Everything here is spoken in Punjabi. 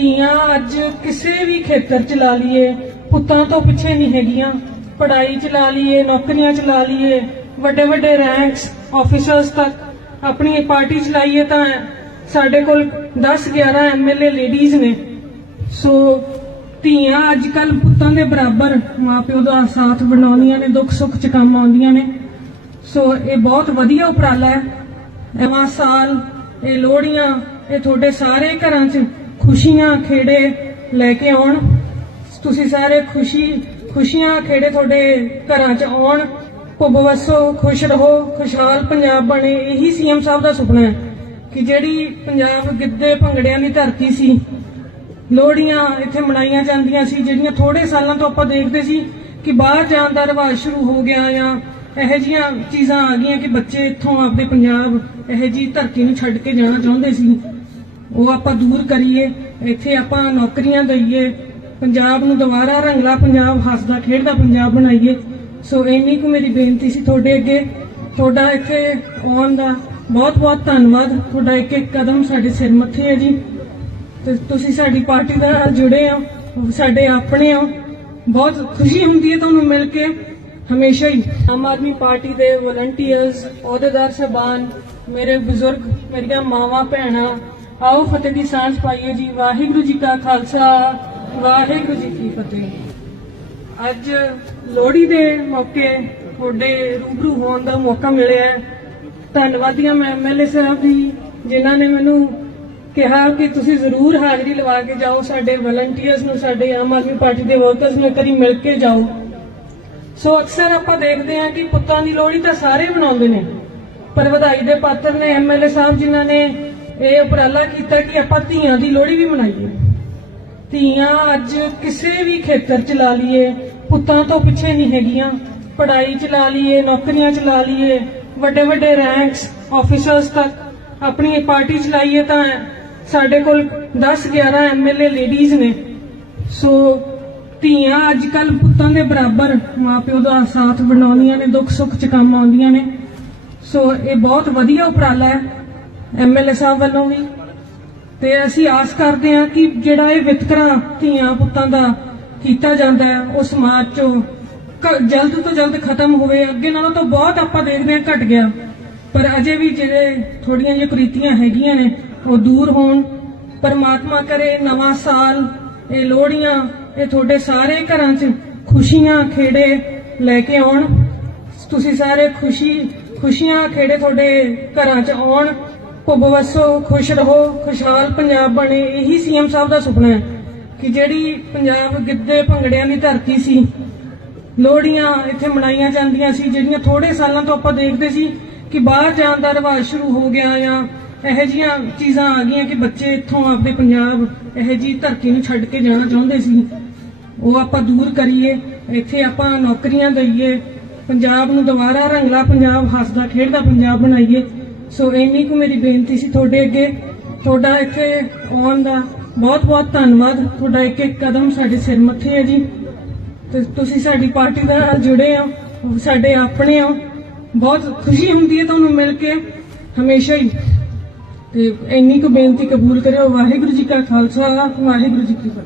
ਧੀਆਂ ਅੱਜ ਕਿਸੇ ਵੀ ਖੇਤਰ ਚ ਲਾ ਲਈਏ, ਪੁੱਤਾਂ ਤੋਂ ਪਿੱਛੇ ਨਹੀਂ ਹੈਗੀਆਂ। ਪੜ੍ਹਾਈ ਚ ਲਾ ਲਈਏ, ਨੌਕਰੀਆਂ ਚ ਲਾ ਲਈਏ, ਵੱਡੇ ਵੱਡੇ ਰੈਂਕਸ ਆਫੀਸਰਸ ਤੱਕ ਆਪਣੀ ਪਾਰਟੀ ਚ ਲਾਈਏ ਤਾਂ ਸਾਡੇ ਕੋਲ 10 11 ਐਮਐਲਏ ਲੇਡੀਜ਼ ਨੇ। ਸੋ ਧੀਆਂ ਅੱਜ ਕੱਲ ਪੁੱਤਾਂ ਦੇ ਬਰਾਬਰ ਮਾਪਿਓ ਦਾ ਸਾਥ ਬਣਾਉਂਦੀਆਂ ਨੇ, ਦੁੱਖ ਸੁੱਖ ਚ ਕੰਮ ਆਉਂਦੀਆਂ ਨੇ। ਸੋ ਇਹ ਬਹੁਤ ਵਧੀਆ ਉਪਰਾਲਾ ਹੈ। ਐਵਾਂ ਸਾਲ ਇਹ ਲੋਹੜੀਆਂ ਇਹ ਤੁਹਾਡੇ ਸਾਰੇ ਘਰਾਂ 'ਚ ਖੁਸ਼ੀਆਂ ਖੇੜੇ ਲੈ ਕੇ ਆਉਣ। ਤੁਸੀਂ ਸਾਰੇ ਖੁਸ਼ੀ, ਖੁਸ਼ੀਆਂ ਖੇੜੇ ਤੁਹਾਡੇ ਘਰਾਂ 'ਚ ਆਉਣ। ਭੁੱਬ ਵਸੋ, ਖੁਸ਼ ਰਹੋ, ਖੁਸ਼ਹਾਲ ਪੰਜਾਬ ਬਣੇ। ਇਹੀ ਸੀਐਮ ਸਾਹਿਬ ਦਾ ਸੁਪਨਾ ਹੈ ਕਿ ਜਿਹੜੀ ਪੰਜਾਬ ਗਿੱਧੇ ਭੰਗੜਿਆਂ ਦੀ ਧਰਤੀ ਸੀ, ਲੋਹੜੀਆਂ ਇੱਥੇ ਮਨਾਈਆਂ ਜਾਂਦੀਆਂ ਸੀ, ਜਿਹੜੀਆਂ ਥੋੜੇ ਸਾਲਾਂ ਤੋਂ ਆਪਾਂ ਦੇਖਦੇ ਸੀ ਕਿ ਬਾਹਰ ਜਾਣ ਦਾ ਰਿਵਾਜ ਸ਼ੁਰੂ ਹੋ ਗਿਆ ਜਾਂ ਇਹੋ ਜਿਹੀਆਂ ਚੀਜ਼ਾਂ ਆ ਗਈਆਂ ਕਿ ਬੱਚੇ ਇੱਥੋਂ ਆਪਦੇ ਪੰਜਾਬ ਇਹੋ ਜਿਹੀ ਧਰਤੀ ਨੂੰ ਛੱਡ ਕੇ ਜਾਣਾ ਚਾਹੁੰਦੇ ਸੀ। ਉਹ ਆਪਾਂ ਦੂਰ ਕਰੀਏ, ਇੱਥੇ ਆਪਾਂ ਨੌਕਰੀਆਂ ਦਈਏ, ਪੰਜਾਬ ਨੂੰ ਦੁਬਾਰਾ ਰੰਗਲਾ ਪੰਜਾਬ, ਹੱਸਦਾ ਖੇਡਦਾ ਪੰਜਾਬ ਬਣਾਈਏ। ਸੋ ਇੰਨੀ ਕੁ ਮੇਰੀ ਬੇਨਤੀ ਸੀ ਤੁਹਾਡੇ ਅੱਗੇ। ਤੁਹਾਡਾ ਇੱਥੇ ਆਉਣ ਦਾ ਬਹੁਤ ਬਹੁਤ ਧੰਨਵਾਦ। ਤੁਹਾਡਾ ਇੱਕ ਇੱਕ ਕਦਮ ਸਾਡੇ ਸਿਰ ਮੱਥੇ ਹੈ ਜੀ। ਤੇ ਤੁਸੀਂ ਸਾਡੀ ਪਾਰਟੀ ਨਾਲ ਜੁੜੇ ਹੋ, ਸਾਡੇ ਆਪਣੇ ਹੋ। ਬਹੁਤ ਖੁਸ਼ੀ ਹੁੰਦੀ ਹੈ ਤੁਹਾਨੂੰ ਮਿਲ ਕੇ, ਹਮੇਸ਼ਾ ਹੀ। ਆਮ ਆਦਮੀ ਪਾਰਟੀ ਦੇ ਵਲੰਟੀਅਰਸ ਅਹੁਦੇਦਾਰ ਸਹਿਬਾਨ, ਮੇਰੇ ਬਜ਼ੁਰਗ, ਮੇਰੀਆਂ ਮਾਵਾਂ, ਭੈਣਾਂ ਆਓ ਫਤਿਹ ਦੀ ਸਾਂਝ ਪਾਈਏ ਜੀ। ਵਾਹਿਗੁਰੂ ਜੀ ਕਾ ਖਾਲਸਾ, ਵਾਹਿਗੁਰੂ ਜੀ ਕੀ ਫਤਿਹ। ਅੱਜ ਲੋਹੜੀ ਦੇ ਮੌਕੇ ਤੁਹਾਡੇ ਰੂਬਰੂ ਹੋਣ ਦਾ ਮੌਕਾ ਮਿਲਿਆ ਹੈ। ਧੰਨਵਾਦੀਆਂ ਮੈਂ ਐਮਐਲਏ ਸਾਹਿਬ ਦੀ ਜਿਨ੍ਹਾਂ ਨੇ ਮੈਨੂੰ ਕਿਹਾ ਕਿ ਤੁਸੀਂ ਜ਼ਰੂਰ ਹਾਜ਼ਰੀ ਲਵਾ ਕੇ ਜਾਓ। ਸਾਡੇ ਵਲੰਟੀਅਰਸ ਨੂੰ, ਸਾਡੇ ਆਮ ਆਦਮੀ ਪਾਰਟੀ ਦੇ ਵਰਕਰਸ ਨੂੰ ਕਦੀ ਮਿਲ ਕੇ ਜਾਓ। ਸੋ ਅਕਸਰ ਆਪਾਂ ਦੇਖਦੇ ਹਾਂ ਕਿ ਪੁੱਤਾਂ ਦੀ ਲੋਹੜੀ ਤਾਂ ਸਾਰੇ ਮਨਾਉਂਦੇ ਨੇ, ਪਰ ਵਧਾਈ ਦੇ ਪਾਤਰ ਨੇ ਐਮਐਲਏ ਸਾਹਿਬ ਜਿਨ੍ਹਾਂ ਨੇ ਇਹ ਉਪਰਾਲਾ ਕੀਤਾ ਕਿ ਆਪਾਂ ਧੀਆਂ ਦੀ ਲੋਹੜੀ ਵੀ ਮਨਾਈਏ। ਧੀਆਂ ਅੱਜ ਕਿਸੇ ਵੀ ਖੇਤਰ ਚ ਲਾ ਲਈਏ, ਪੁੱਤਾਂ ਤੋਂ ਪਿੱਛੇ ਨਹੀਂ ਹੈਗੀਆਂ। ਪੜ੍ਹਾਈ ਚ ਲਾ ਲਈਏ, ਨੌਕਰੀਆਂ ਚ ਲਾ ਲਈਏ, ਵੱਡੇ ਵੱਡੇ ਰੈਂਕਸ ਆਫੀਸਰਸ ਤੱਕ ਆਪਣੀ ਪਾਰਟੀ ਚ ਲਾਈਏ ਤਾਂ ਸਾਡੇ ਕੋਲ 10 11 ਐਮਐਲਏ ਲੇਡੀਜ਼ ਨੇ। ਸੋ ਧੀਆਂ ਅੱਜ ਕੱਲ ਪੁੱਤਾਂ ਦੇ ਬਰਾਬਰ ਮਾਪਿਓ ਦਾ ਸਾਥ ਬਣਾਉਂਦੀਆਂ ਨੇ ਦੁੱਖ ਸੁੱਖ ਚ ਕੰਮ ਆਉਂਦੀਆਂ ਨੇ। ਸੋ ਇਹ ਬਹੁਤ ਵਧੀਆ ਉਪਰਾਲਾ ਹੈ। ਐਮਐਲਏ ਸਾਹਿਬ ਵੱਲੋਂ ਵੀ। ਤੇ ਅਸੀਂ ਆਸ ਕਰਦੇ ਹਾਂ ਕਿ ਜਿਹੜਾ ਇਹ ਵਿਤਕਰਾ ਧੀਆਂ ਪੁੱਤਾਂ ਦਾ ਕੀਤਾ ਜਾਂਦਾ ਹੈ, ਉਹ ਸਮਾਜ ਚੋਂ ਕ- ਜਲਦ ਤੋਂ ਜਲਦ ਖਤਮ ਹੋਵੇ। ਅੱਗੇ ਨਾਲੋਂ ਤਾਂ ਬਹੁਤ ਆਪਾਂ ਦੇਖਦੇ ਹਾਂ ਘਟ ਗਿਆ। ਪਰ ਅਜੇ ਵੀ ਜਿਹੜੇ ਥੋੜੀਆਂ ਜਿਹੀਆਂ ਕੁਰੀਤੀਆਂ ਹੈਗੀਆਂ ਨੇ, ਉਹ ਦੂਰ ਹੋਣ। ਪਰਮਾਤਮਾ ਕਰੇ ਨਵਾਂ ਸਾਲ, ਇਹ ਲੋਹੜੀਆਂ, ਇਹ ਤੁਹਾਡੇ ਸਾਰੇ ਘਰਾਂ 'ਚ ਖੁਸ਼ੀਆਂ ਖੇੜੇ ਲੈ ਕੇ ਆਉਣ। ਤੁਸੀਂ ਸਾਰੇ ਖੁਸ਼ੀ, ਖੁਸ਼ੀਆਂ ਖੇੜੇ ਤੁਹਾਡੇ ਘਰਾਂ 'ਚ ਆਉਣ। ਭੁੱਬ ਵਸੋ ਖੁਸ਼ ਰਹੋ, ਖੁਸ਼ਹਾਲ ਪੰਜਾਬ ਬਣੇ। ਇਹੀ ਸੀਐਮ ਸਾਹਿਬ ਦਾ ਸੁਪਨਾ ਹੈ ਕਿ ਜਿਹੜੀ ਪੰਜਾਬ ਗਿੱਧੇ ਭੰਗੜਿਆਂ ਦੀ ਧਰਤੀ ਸੀ, ਲੋਹੜੀਆਂ ਇੱਥੇ ਮਨਾਈਆਂ ਜਾਂਦੀਆਂ ਸੀ, ਜਿਹੜੀਆਂ ਥੋੜੇ ਸਾਲਾਂ ਤੋਂ ਆਪਾਂ ਦੇਖਦੇ ਸੀ ਕਿ ਬਾਹਰ ਜਾਣ ਦਾ ਰਿਵਾਜ ਸ਼ੁਰੂ ਹੋ ਗਿਆ ਜਾਂ ਇਹੋ ਜਿਹੀਆਂ ਚੀਜ਼ਾਂ ਆ ਗਈਆਂ ਕਿ ਬੱਚੇ ਇੱਥੋਂ ਆਪਦੇ ਪੰਜਾਬ ਇਹੋ ਜਿਹੀ ਧਰਤੀ ਨੂੰ ਛੱਡ ਕੇ ਜਾਣਾ ਚਾਹੁੰਦੇ ਸੀ। ਉਹ ਆਪਾਂ ਦੂਰ ਕਰੀਏ, ਇੱਥੇ ਆਪਾਂ ਨੌਕਰੀਆਂ ਦਈਏ, ਪੰਜਾਬ ਨੂੰ ਦੁਬਾਰਾ ਰੰਗਲਾ ਪੰਜਾਬ, ਹੱਸਦਾ ਖੇਡਦਾ ਪੰਜਾਬ ਬਣਾਈਏ। ਸੋ ਇੰਨੀ ਕੁ ਮੇਰੀ ਬੇਨਤੀ ਸੀ ਤੁਹਾਡੇ ਅੱਗੇ। ਤੁਹਾਡਾ ਇੱਥੇ ਆਉਣ ਦਾ ਬਹੁਤ ਬਹੁਤ ਧੰਨਵਾਦ। ਤੁਹਾਡਾ ਇੱਕ ਇੱਕ ਕਦਮ ਸਾਡੇ ਸਿਰ ਮੱਥੇ ਹੈ ਜੀ। ਤੇ ਤੁਸੀਂ ਸਾਡੀ ਪਾਰਟੀ ਦੇ ਨਾਲ ਜੁੜੇ ਹੋ, ਸਾਡੇ ਆਪਣੇ ਹੋ। ਬਹੁਤ ਖੁਸ਼ੀ ਹੁੰਦੀ ਹੈ ਤੁਹਾਨੂੰ ਮਿਲ ਕੇ, ਹਮੇਸ਼ਾ ਹੀ। ਤੇ ਇੰਨੀ ਕੁ ਬੇਨਤੀ ਕਬੂਲ ਕਰਿਓ। ਵਾਹਿਗੁਰੂ ਜੀ ਕਾ ਖਾਲਸਾ, ਵਾਹਿਗੁਰੂ ਜੀ ਕੀ ਫਤਿਹ।